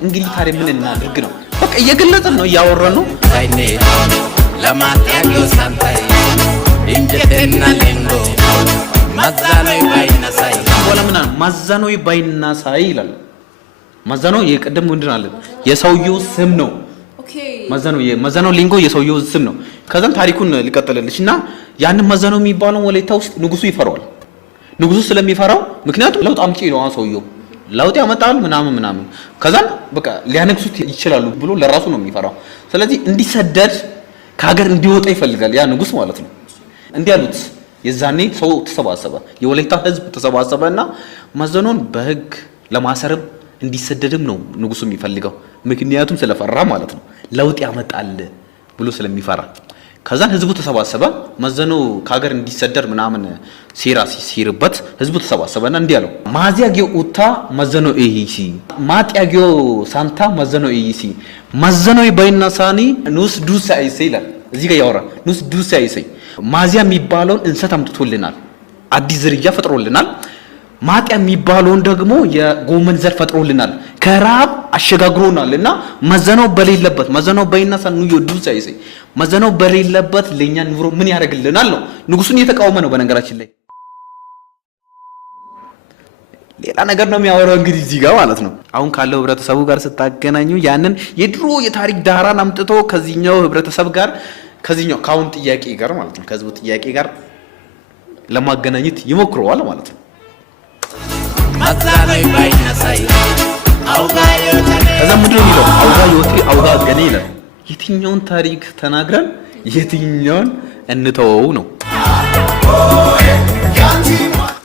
እንግዲህ ታዲያ ምን እናድርግ ነው? በቃ እየገለጽን ነው እያወራን ነው። አይኔ ለማታለው ሳንታይ እንጀተና ሌንጎ ማዛኖይ ባይናሳይ ወላ ምን ማዛኖይ ባይናሳይ ይላል። ማዛኖይ የቀደም ምንድን አለ የሰውየው ስም ነው። ማዛኖይ ሊንጎ የሰውየው ስም ነው። ከዛም ታሪኩን ልቀጥልልሽና ያን ማዛኖይ የሚባለው ወላይታ ውስጥ ንጉሱ ይፈራዋል። ንጉሱ ስለሚፈራው ምክንያቱም ለውጥ አምጪ ነው ሰውየው ለውጥ ያመጣል ምናምን ከዛም በቃ ሊያነግሱት ይችላሉ ብሎ ለራሱ ነው የሚፈራው። ስለዚህ እንዲሰደድ ከሀገር እንዲወጣ ይፈልጋል ያ ንጉስ ማለት ነው። እንዲህ አሉት። የዛኔ ሰው ተሰባሰበ፣ የወላይታ ህዝብ ተሰባሰበና ማዛኖን በህግ ለማሰርም እንዲሰደድም ነው ንጉሱ የሚፈልገው። ምክንያቱም ስለፈራ ማለት ነው ለውጥ ያመጣል ብሎ ስለሚፈራ። ከዛን ህዝቡ ተሰባሰበ። ማዛኖ ከሀገር እንዲሰደድ ምናምን ሴራ ሲርበት ህዝቡ ተሰባሰበና እንዲህ አለው ማዚያጊዮ ኡታ ማዛኖ ኤሂሲ ማጥያጊዮ ሳንታ ማዛኖ ኤሂሲ ማዛኖ ባይናሳኒ ኑስ ዱሳ አይሰ ይላል። እዚህ ጋር ያወራ ኑስ ዱሳ አይሰ ማዚያ የሚባለውን እንሰት አምጥቶልናል፣ አዲስ ዝርያ ፈጥሮልናል። ማጥያ የሚባለውን ደግሞ የጎመን ዘር ፈጥሮልናል፣ ከራብ አሸጋግሮናልና ማዛኖ በሌለበት ማዛኖ ባይናሳኒ ኑዮ ዱሳ አይሰ ማዛኖ በሌለበት ለኛ ኑሮ ምን ያደርግልናል ነው። ንጉሱን እየተቃወመ ነው በነገራችን ላይ። ሌላ ነገር ነው የሚያወራው እንግዲህ እዚህ ጋር ማለት ነው። አሁን ካለው ህብረተሰቡ ጋር ስታገናኙ ያንን የድሮ የታሪክ ዳራን አምጥቶ ከዚህኛው ህብረተሰብ ጋር ከዚህኛው ካሁን ጥያቄ ጋር ማለት ነው ከህዝቡ ጥያቄ ጋር ለማገናኘት ይሞክረዋል ማለት ነው። ማዛኖይ ባይናሳይ አውጋዮ ከዛ ምንድን ነው የሚለው አውጋዮ አውጋ ገኔ ይላል። የትኛውን ታሪክ ተናግረን የትኛውን እንተወው ነው።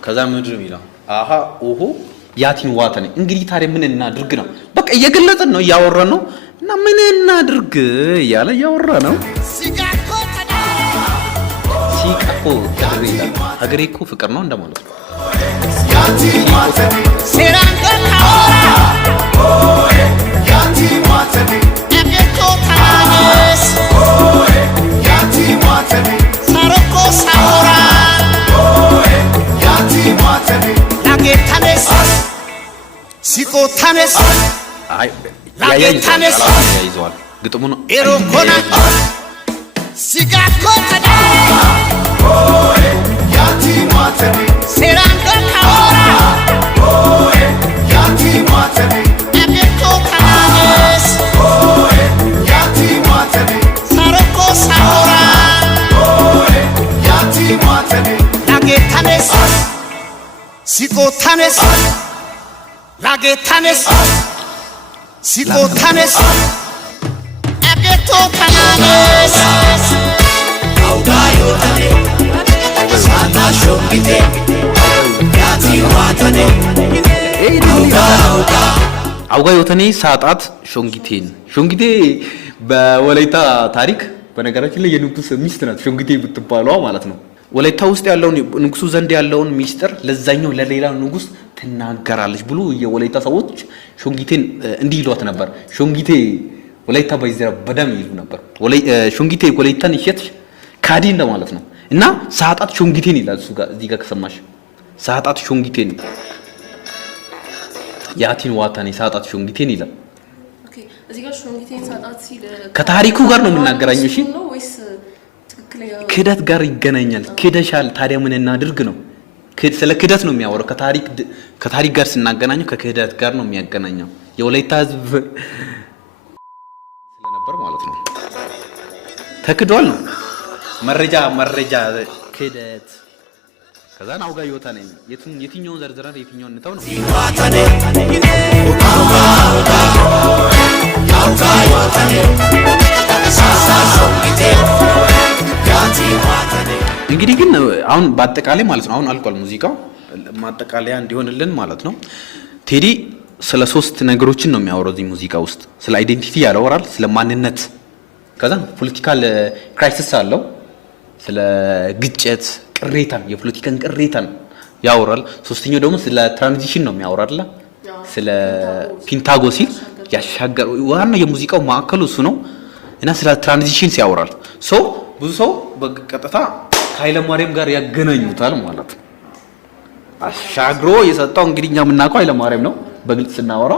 ከዛ ምንድን ነው የሚለው አሃ ኦሆ ያቲን ዋተኔ እንግዲህ ታዲያ ምን እናድርግ ነው። በቃ እየገለጽን ነው እያወራን ነው እና ምን እናድርግ እያለ እያወራ ነው። ሲቃፎ ተድሬ ይላል። ሀገሬ እኮ ፍቅር ነው እንደማለት ነው። ሲቆታነስ አይ ላጌታነስ ያይዘዋል ግጥሙ ነው ኤሮኮና ሲጋኮተዳ ያቲ ማተኔ ሴራንዶ ካወራ ያቲ ማተኔ ኤሮኮናስ ያቲ ማተኔ ሳሮኮ ሳውራ ያቲ ማተኔ ላጌታነስ ሲቆታነስ ላጌታነስ ሲቆታነስ ኤሮኮናስ አውጋዮ ተኔ ሳናሾንጊቴ ያቲ ዋተኔ አውጋዮ ተኔ ሳጣት ሾንጊቴን ሾንጊቴ በወላይታ ታሪክ በነገራችን ላይ የንጉስ ሚስት ናት ሾንጊቴ ብትባለዋ ማለት ነው። ወላይታ ውስጥ ያለውን ንጉሱ ዘንድ ያለውን ሚስጥር ለዛኛው ለሌላ ንጉስ ትናገራለች ብሎ የወላይታ ሰዎች ሾንጊቴን እንዲህ ይሏት ነበር። ሾንጊቴ ወላይታ ባይዘራ በደም ይሉ ነበር። ሾንጊቴ ወላይታን ይሸት ካዲ እንደማለት ነው። እና ሳጣት ሾንጊቴን ይላል እሱ ጋር እዚህ ጋር ከሰማሽ ሳጣት ሾንጊቴን ያቲን ዋታኔ ሳጣት ሾንጊቴን ይላል። ኦኬ እዚህ ጋር ሾንጊቴን ሳጣት ሲል ከታሪኩ ጋር ነው የምናገራኘው። እሺ ክደት ጋር ይገናኛል። ክደሻል ታዲያ ምን እናድርግ ነው። ስለ ክደት ነው የሚያወራው። ከታሪክ ጋር ስናገናኘው ከክደት ጋር ነው የሚያገናኘው። የወላይታ ህዝብ ስለነበር ማለት ነው ተክዷል ነው መረጃ ክደት ከዛን አውጋዮ ተኔ የትኛውን ዘርዝረን የትኛውን እንተው ነው። አውጋዮ ተኔ ሳሳሾንጊቴ እንግዲህ ግን አሁን በአጠቃላይ ማለት ነው አሁን አልቋል ሙዚቃው ማጠቃለያ እንዲሆንልን ማለት ነው። ቴዲ ስለ ሶስት ነገሮችን ነው የሚያወራው እዚህ ሙዚቃ ውስጥ። ስለ አይዴንቲቲ ያወራል፣ ስለ ማንነት፣ ከዛ ፖለቲካል ክራይሲስ አለው፣ ስለ ግጭት ቅሬታን የፖለቲካን ቅሬታን ያወራል። ሶስተኛው ደግሞ ስለ ትራንዚሽን ነው የሚያወራል፣ ስለ ፒንታጎሲ ያሻገር ዋናው የሙዚቃው ማዕከሉ እሱ ነው እና ስለ ትራንዚሽን ያወራል። ብዙ ሰው በቀጥታ ከኃይለ ማርያም ጋር ያገናኙታል ማለት ነው። አሻግሮ የሰጠው እንግዲህ እኛ የምናውቀው ኃይለ ማርያም ነው በግልጽ ስናወራ።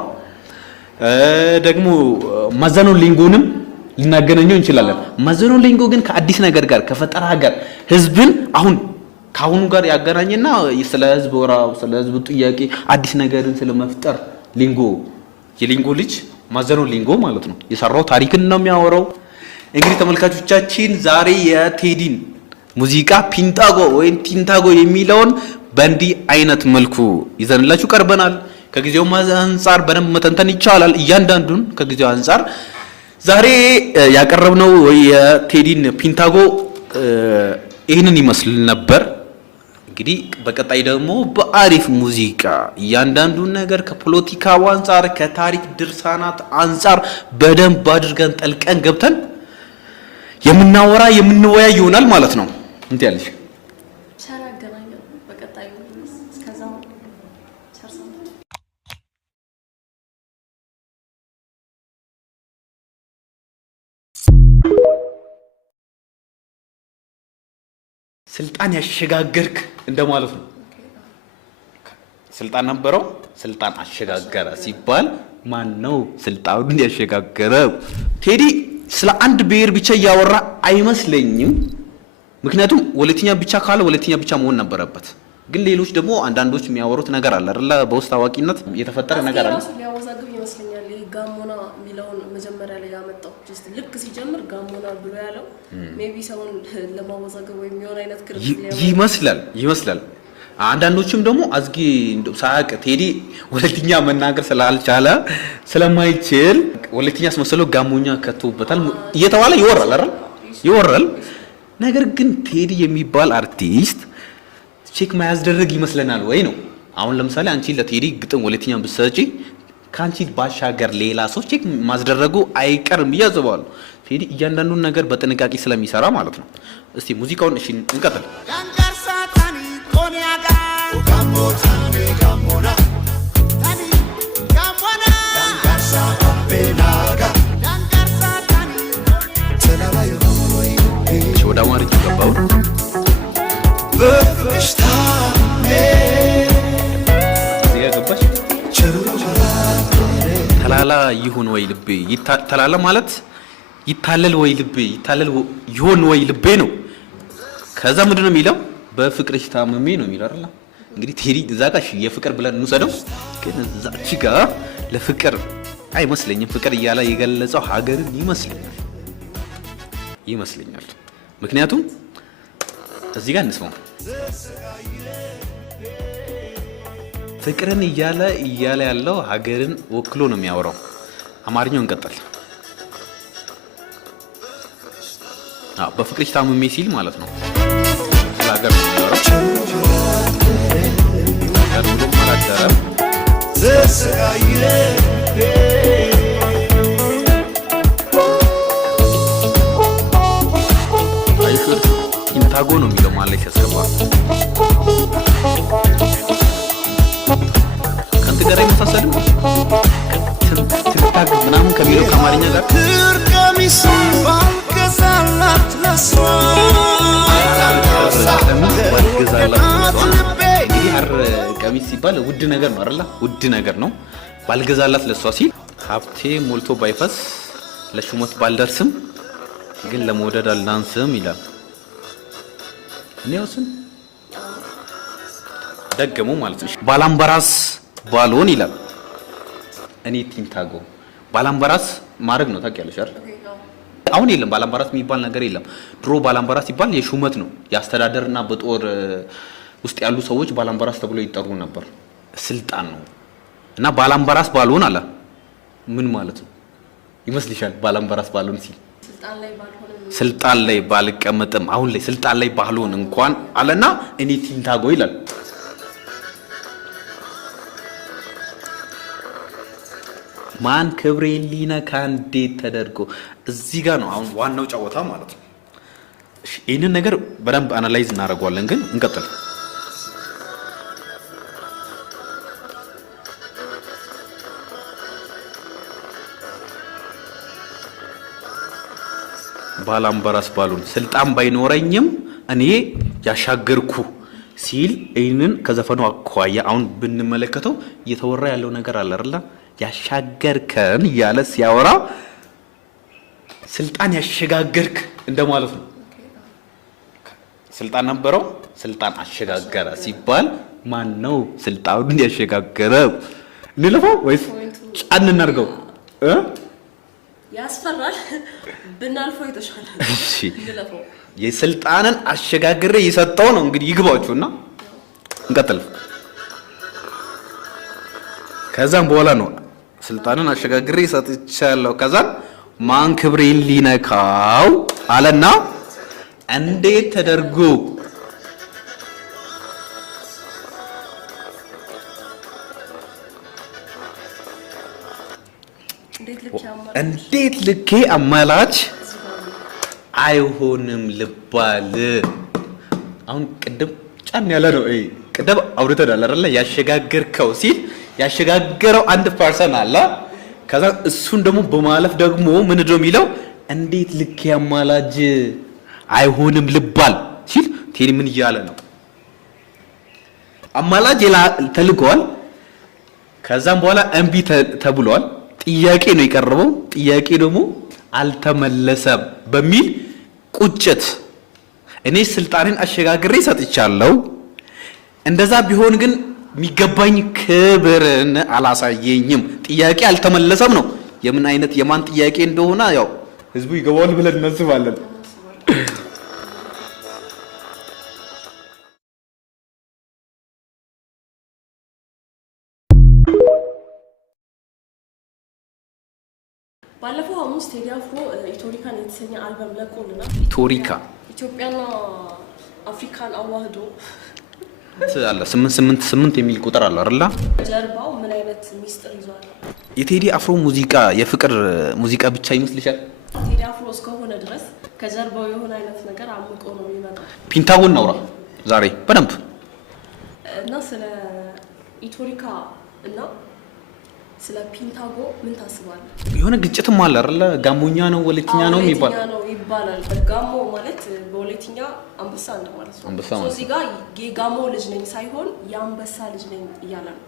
ደግሞ ማዘኖ ሊንጎንም ልናገናኘው እንችላለን። ማዘኖ ሊንጎ ግን ከአዲስ ነገር ጋር ከፈጠራ ጋር ህዝብን አሁን ካሁኑ ጋር ያገናኘና ስለ ህዝብ ወራው ስለ ህዝብ ጥያቄ አዲስ ነገርን ስለመፍጠር ሊንጎ የሊንጎ ልጅ ማዘኖ ሊንጎ ማለት ነው የሰራው ታሪክን ነው የሚያወራው። እንግዲህ ተመልካቾቻችን ዛሬ የቴዲን ሙዚቃ ፒንታጎ ወይ ቲንታጎ የሚለውን በእንዲህ አይነት መልኩ ይዘንላችሁ ቀርበናል። ከጊዜው አንፃር በደንብ መተንተን ይቻላል እያንዳንዱን ከጊዜው አንፃር ዛሬ ያቀረብነው የቴዲን ፒንታጎ ይህንን ይመስል ነበር። እንግዲህ በቀጣይ ደግሞ በአሪፍ ሙዚቃ እያንዳንዱን ነገር ከፖለቲካው አንፃር ከታሪክ ድርሳናት አንፃር በደንብ አድርገን ጠልቀን ገብተን የምናወራ የምንወያይ ይሆናል ማለት ነው። እንት ያለሽ ሸራገናኘው በቀጣዩ እስከዛው ቸርሰን ስልጣን ያሸጋገርክ እንደማለት ነው። ስልጣን ነበረው ስልጣን አሸጋገረ ሲባል ማን ነው ስልጣኑን ያሸጋገረው? ቴዲ ስለ አንድ ብሔር ብቻ ያወራ አይመስለኝም። ምክንያቱም ወለቲኛ ብቻ ካለ ወለቲኛ ብቻ መሆን ነበረበት። ግን ሌሎች ደግሞ አንዳንዶች የሚያወሩት ነገር አለ አይደል? በውስጥ አዋቂነት የተፈጠረ ነገር አለ። ያወዛግብ ይመስለኛል። ጋሞና የሚለውን መጀመሪያ ላይ ያመጣው ጀስት ልክ ሲጀምር ጋሞና ብሎ ያለው ሜቢ ሰውን ለማወዛገብ ወይ የሚሆን አይነት ክርክር ይመስላል። አንዳንዶችም ደግሞ አዝጊ ሳያቅ ቴዲ ወለቲኛ መናገር ስላልቻለ ስለማይችል ወለቲኛ አስመስሎ ጋሞኛ ከቶበታል እየተባለ ይወራል አይደል? ይወራል። ነገር ግን ቴዲ የሚባል አርቲስት ቼክ ማያስደርግ ይመስለናል ወይ ነው። አሁን ለምሳሌ አንቺ ለቴዲ ግጥም ወለቲኛ ብትሰጪ ካንቺ ባሻገር ሌላ ሰው ቼክ ማስደረጉ አይቀርም ያዘባሉ። ቴዲ እያንዳንዱን ነገር በጥንቃቄ ስለሚሰራ ማለት ነው። እስቲ ሙዚቃውን እሺ እንቀጥል። ወደ አማርኛ ገባው ተላላ ይሁን ወይ ልቤ ተላላ ማለት ይታለል ወይ ልቤ ይታለል ይሁን ወይ ልቤ ነው። ከዛ ምንድነው የሚለው በፍቅርሽ ታምሜ ነው የሚለው አይደል? እንግዲህ ቴዲ እዛ ጋር የፍቅር ብለን እንውሰደው። ግን እዛች ጋር ለፍቅር አይመስለኝም ፍቅር እያለ የገለጸው ሀገርን ይመስለኛል። ምክንያቱም እዚህ ጋር እንስማው ፍቅርን እያለ ያለው ሀገርን ወክሎ ነው የሚያወራው። አማርኛው እንቀጥል። በፍቅርሽ ታምሜ ሲል ማለት ነው ስለ ሀገር ነው የሚያወራው። ሀገር ብሎ ማላደረም ፒንታጎ ነው የሚለው ማለት ያስገባ ከንት ጋር አይመሳሰልም። ትንታግ ምናምን ከሚለው ከአማርኛ ጋር ቀሚስ ሲባል ውድ ነገር ነው አይደል? ውድ ነገር ነው። ባልገዛላት ለሷ ሲል ሀብቴ ሞልቶ ባይፈስ ለሹመት ባልደርስም ግን ለመውደድ አልዳንስም ይላል። እኔውስን ደገሙ ማለት ነው። ባላምባራስ ባልሆን ይላል። እኔ ቲንታጎ ባላምባራስ ማድረግ ነው ታውቂያለሽ አይደል? አሁን የለም ባላምባራስ የሚባል ነገር የለም። ድሮ ባላምባራስ ሲባል የሹመት ነው ያስተዳደርና በጦር ውስጥ ያሉ ሰዎች ባላምባራስ ተብሎ ይጠሩ ነበር። ስልጣን ነው እና ባላምባራስ ባልሆን አለ። ምን ማለት ነው ይመስልሻል? ባላምባራስ ባልሆን ሲል ስልጣን ላይ ባልቀመጥም አሁን ላይ ስልጣን ላይ ባልሆን እንኳን አለና እኔ ቲንታጎ ይላል። ማን ክብሬን ሊነካ እንዴት ተደርጎ እዚህ ጋር ነው አሁን ዋናው ጨዋታ ማለት ነው። እሺ ይሄንን ነገር በደንብ አናላይዝ እናደርገዋለን። ግን እንቀጥል። ባላምባራስ ባሉን ስልጣን ባይኖረኝም እኔ ያሻገርኩ ሲል ይሄንን ከዘፈኑ አኳያ አሁን ብንመለከተው እየተወራ ያለው ነገር አለ አይደል? ያሻገርከን እያለ ሲያወራ ስልጣን ያሸጋገርክ እንደማለት ነው። ስልጣን ነበረው፣ ስልጣን አሸጋገረ ሲባል ማን ነው ስልጣኑን ያሸጋገረው? እንለፈው ወይስ ጫን እናድርገው? ያስፈራል። ብናልፈው የተሻለ። እሺ እንለፈው። የስልጣንን አሸጋግሬ የሰጠው ነው እንግዲህ ይግባችሁና እንቀጥል። ከዛም በኋላ ነው ስልጣንን አሸጋግሬ ሰጥቻለሁ። ከዛም ማን ክብሬን ሊነካው አለና እንዴት ተደርጎ እንዴት ልኬ አማላች አይሆንም ልባል። አሁን ቅድም ጫን ያለ ነው። ቅድም አውርተናል አይደለ? ያሸጋገርከው ሲል ያሸጋገረው አንድ ፐርሰን አለ። ከዛ እሱን ደግሞ በማለፍ ደግሞ ምንድን ነው የሚለው? እንዴት ልኬ አማላጅ አይሆንም ልባል ሲል ቴዲ ምን እያለ ነው? አማላጅ ተልኳል። ከዛም በኋላ እምቢ ተብሏል። ጥያቄ ነው የቀረበው። ጥያቄ ደግሞ አልተመለሰም በሚል ቁጭት እኔ ስልጣኔን አሸጋግሬ ሰጥቻለሁ፣ እንደዛ ቢሆን ግን የሚገባኝ ክብርን አላሳየኝም፣ ጥያቄ አልተመለሰም ነው። የምን አይነት የማን ጥያቄ እንደሆነ ያው ህዝቡ ይገባዋል ብለን እናስባለን። ባለፈው ሐሙስ ቴዲ አፍሮ ኢትዮሪካን የተሰኘ አልበም ለቆልናል። ኢትዮሪካ ኢትዮጵያና አፍሪካን አዋህዶ አለ 888 የሚል ቁጥር አለ አይደል? ጀርባው ምን አይነት ሚስጥር ይዟል? የቴዲ አፍሮ ሙዚቃ የፍቅር ሙዚቃ ብቻ ይመስልሻል? ቴዲ አፍሮ እስከሆነ ድረስ ከጀርባው የሆነ አይነት ነገር አምቆ ነው የሚመጣው። ፒንታጎን እናውራ ዛሬ በደንብ እና ስለ ኢትዮሪካ እና ስለ ፒንታጎ ምን ታስባለህ? የሆነ ግጭትም አለ አይደል? ጋሞኛ ነው ወለትኛ ነው ይባላል። ጋሞ ማለት በወለትኛ አንበሳ እንደማለት ነው። አንበሳ ማለት እዚህ ጋር የጋሞ ልጅ ነኝ ሳይሆን የአንበሳ ልጅ ነኝ እያለ ነው።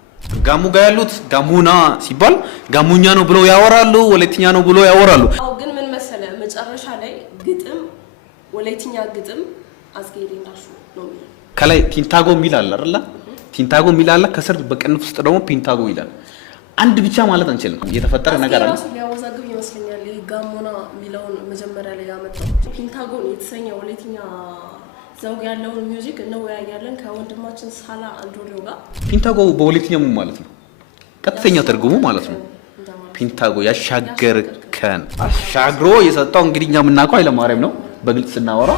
ጋሞ ጋር ያሉት ጋሙና ሲባል ጋሞኛ ነው ብለው ያወራሉ፣ ወለትኛ ነው ብለው ያወራሉ። አው ግን ምን መሰለ መጨረሻ ላይ ግጥም ወለትኛ ግጥም አስጌዴ እንዳሹ ነው የሚለው። ከላይ ፒንታጎ የሚል አለ አይደል? ፒንታጎ የሚል አለ፣ ከስር በቅንፍ ውስጥ ደግሞ ፒንታጎ ይላል። አንድ ብቻ ማለት አንችልም። እየተፈጠረ ነገር አለ። ሊያወዛግብ ይመስለኛል። ጋሞና የሚለውን መጀመሪያ ላይ ያመጣው ፒንታጎን የተሰኘ ወለትኛ ዘውግ ያለውን ሚውዚክ እንወያያለን ከወንድማችን ሳላ አንዶሪዮ ጋር። ፒንታጎ በወለትኛ ምን ማለት ነው? ቀጥተኛ ትርጉሙ ማለት ነው ፒንታጎ ያሻገርከን። አሻግሮ የሰጠው እንግዲህ እኛ የምናውቀው ኃይለማርያም ነው በግልጽ ስናወራ